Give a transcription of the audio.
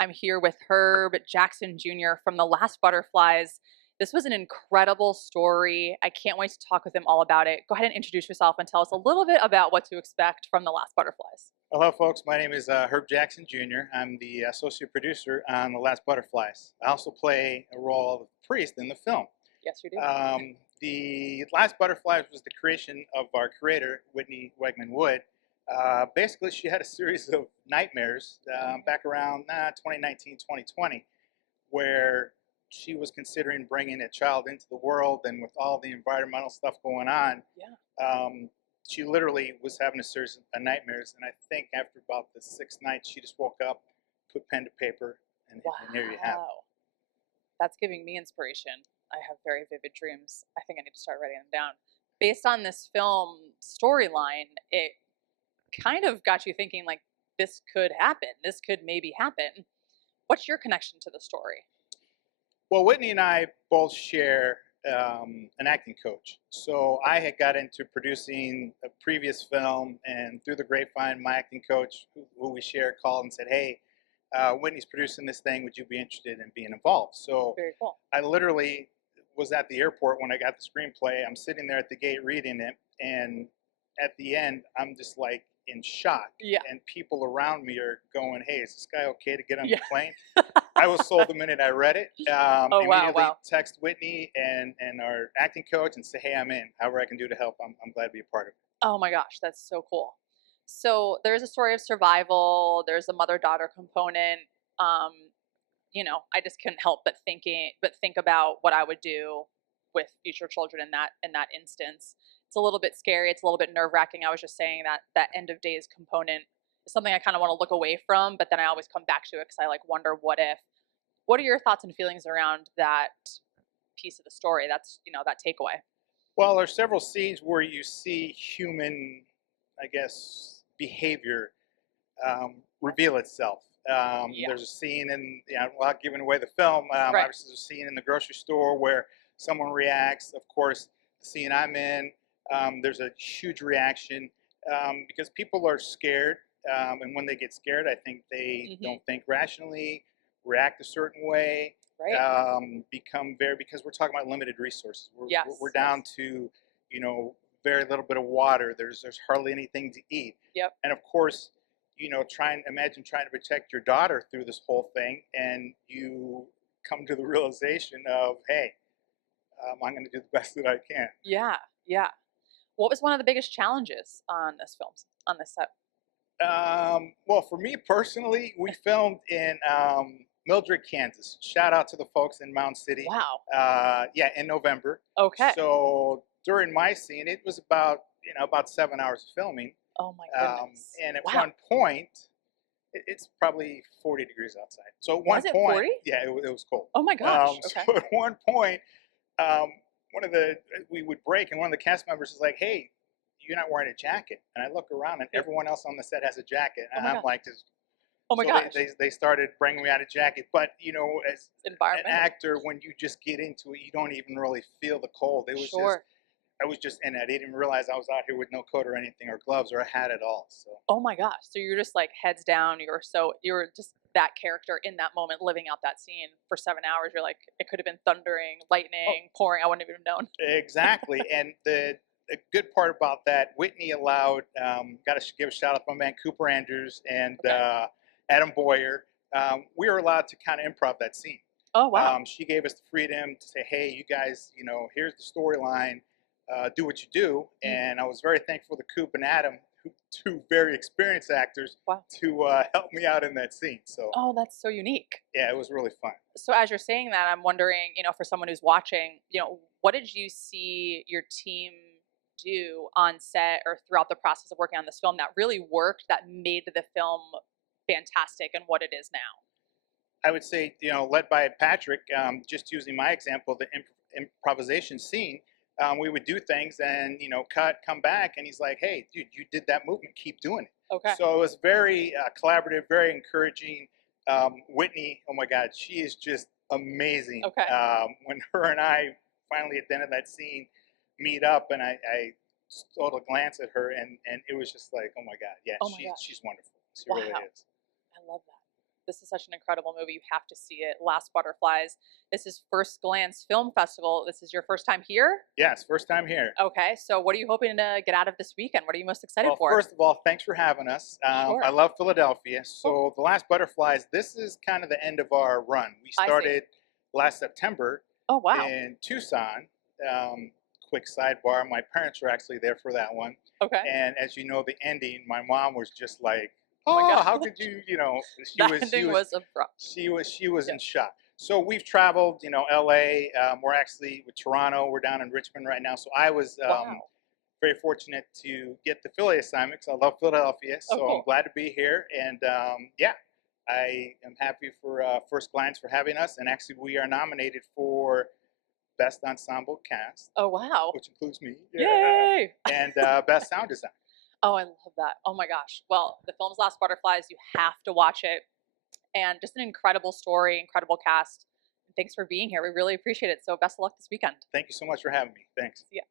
I'm here with Herb Jackson Jr. from The Last Butterflies. This was an incredible story. I can't wait to talk with him all about it. Go ahead and introduce yourself and tell us a little bit about what to expect from The Last Butterflies. Hello, folks. My name is Herb Jackson Jr. I'm the associate producer on The Last Butterflies. I also play a role of a priest in the film. Yes, you do. The Last Butterflies was the creation of our creator, Whitney Wegman Wood. Basically, she had a series of nightmares back around 2019, 2020, where she was considering bringing a child into the world, and with all the environmental stuff going on, she literally was having a series of nightmares. And I think after about the sixth night, she just woke up, put pen to paper, and here you have it. That's giving me inspiration. I have very vivid dreams. I think I need to start writing them down. Based on this film storyline, it kind of got you thinking, like, this could happen. This could maybe happen. What's your connection to the story? Well, Whitney and I both share an acting coach. So I had got into producing a previous film, and through the grapevine, my acting coach, who we share, called and said, "Hey, Whitney's producing this thing. Would you be interested in being involved?" So Very cool. I literally was at the airport when I got the screenplay. I'm sitting there at the gate reading it, and at the end, I'm just like in shock. Yeah. And people around me are going, "Hey, is this guy okay to get on Yeah. the plane?" I was sold the minute I read it. Oh, Immediately wow. text Whitney and our acting coach and say, "Hey, I'm in. However I can do to help, I'm glad to be a part of it." Oh my gosh, that's so cool. So there's a story of survival. There's a mother-daughter component. I just couldn't help but think about what I would do with future children in that instance. It's a little bit scary. It's a little bit nerve-wracking. I was just saying that end of days component is something I kind of want to look away from, but then I always come back to it because I wonder what if. What are your thoughts and feelings around that piece of the story? That's that takeaway. Well, there's several scenes where you see human, I guess, behavior reveal itself. There's a scene without giving away the film, Right. obviously there's a scene in the grocery store where someone reacts. Of course, the scene I'm in, there's a huge reaction because people are scared. And when they get scared, I think they don't think rationally, react a certain way, Right. because we're talking about limited resources. We're Yes. down to, very little bit of water. There's hardly anything to eat. Yep. And of course, imagine trying to protect your daughter through this whole thing, and you come to the realization of, hey, I'm going to do the best that I can. Yeah. Yeah. What was one of the biggest challenges on this set? Well, for me personally, we filmed in Mildred, Kansas. Shout out to the folks in Mound City. Wow. In November. Okay. So during my scene, it was about 7 hours of filming. Oh my goodness. And at Wow. one point, it's probably 40 degrees outside. So at one Was it point, 40? yeah, it was cold. Oh my gosh. Okay. So at one point, we would break, and one of the cast members is like, "Hey, you're not wearing a jacket." And I look around, and everyone else on the set has a jacket, and I'm like, oh my gosh. They started bringing me out a jacket. But as an actor, when you just get into it, you don't even really feel the cold. It was I was just in it. I didn't even realize I was out here with no coat or anything, or gloves, or a hat at all. So. Oh my gosh. So you're just like heads down. You were just that character in that moment, living out that scene for 7 hours. You're like, it could have been thundering, lightning, pouring. I wouldn't have even known. Exactly. And the good part about that, Whitney allowed, got to give a shout out to my man Cooper Andrews and Adam Boyer. We were allowed to kind of improv that scene. Oh, wow. She gave us the freedom to say, "Hey, you guys, here's the storyline. Do what you do." And I was very thankful to Coop and Adam, two very experienced actors, to help me out in that scene. So. Oh, that's so unique. Yeah, it was really fun. So as you're saying that, I'm wondering, for someone who's watching, what did you see your team do on set or throughout the process of working on this film that really worked, that made the film fantastic and what it is now? I would say, led by Patrick, just using my example, the improvisation scene, we would do things and, cut, come back, and he's like, "Hey, dude, you did that movement, keep doing it." Okay. So it was very collaborative, very encouraging. Whitney, oh my God, she is just amazing. Okay. When her and I finally at the end of that scene meet up, and I stole a glance at her, and it was just like, oh my God, yeah, she's wonderful. She really is. I love that. this is such an incredible movie. You have to see it. Last Butterflies. This is First Glance Film Festival. This is your first time here? Yes, first time here. Okay, so what are you hoping to get out of this weekend? What are you most excited Well, for? first of all, thanks for having us. Sure. I love Philadelphia. So Cool. The Last Butterflies, this is kind of the end of our run. We I see. started last September Oh, wow. in Tucson. Quick sidebar, my parents were actually there for that one. Okay. And as you know, the ending, my mom was just like, Oh my "Oh, God. how could you?" You know, That ending was abrupt. she was Yeah. in shock. So we've traveled, LA. We're actually with Toronto. We're down in Richmond right now. So I was Wow. very fortunate to get the Philly assignment because I love Philadelphia. Oh, So I'm cool. glad to be here. And yeah, I am happy for First Glance for having us. And actually, we are nominated for Best Ensemble Cast, Oh, wow. which includes me. Yeah. Yay! And Best Sound Design. Oh, I love that. Oh my gosh. Well, the film's Last Butterflies. You have to watch it. And just an incredible story, incredible cast. Thanks for being here. We really appreciate it. So best of luck this weekend. Thank you so much for having me. Thanks. Yeah.